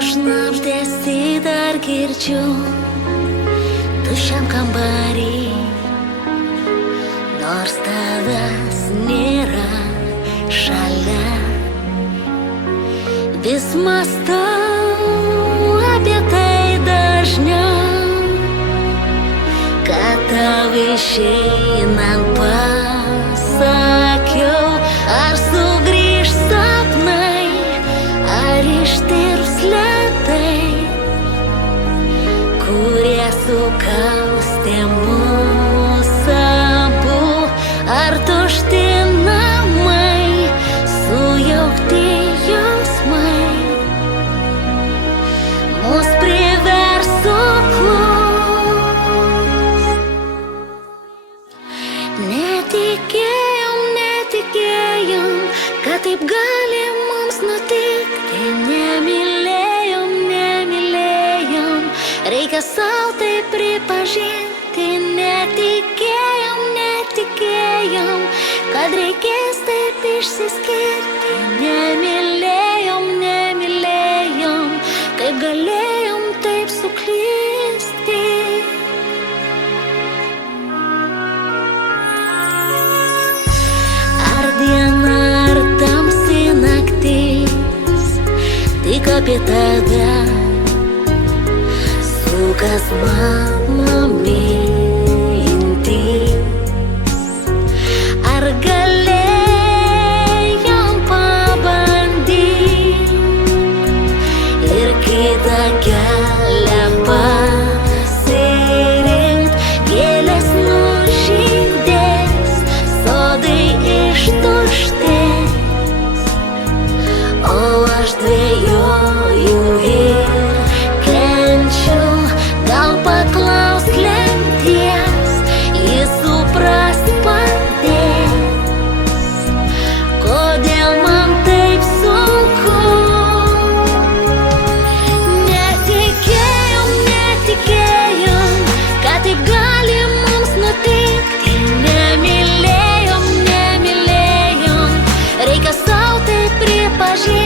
šnabždėsi dar girdžiu tuščiam kambarį, nors tavęs nėra šalia. Vis mąstau apie tai dažniau, kad tau išeinant pasakiau, ar sugrįš sapnai, ar ištirps ledai, kurie sukaustė mus abu, ar tušti namai, sujaukti jausmai, mus privers suklust. Netikėjom, kad taip gali mums nutikti. Nemylėjom, reikia sau tai pripažinti. Netikėjom, kad reikės taip išsiskirti. Nemylėjom, kaip galėjom taip suklysti. Ar diena, ar tamsi naktis, tik apie tave sukas mano mintys. Ar galėjom pabandyti ir kitą kelią pasirinkt? Gėlės nužydės, sodai ištuštės, o aš dvejoju ir kenčiu. Gal paklausk lemties, jis suprast padės, kodėl man taip sunku. Netikėjom, kad taip gali mums nutikti. Nemylėjom, reikia sau tai pripažinti.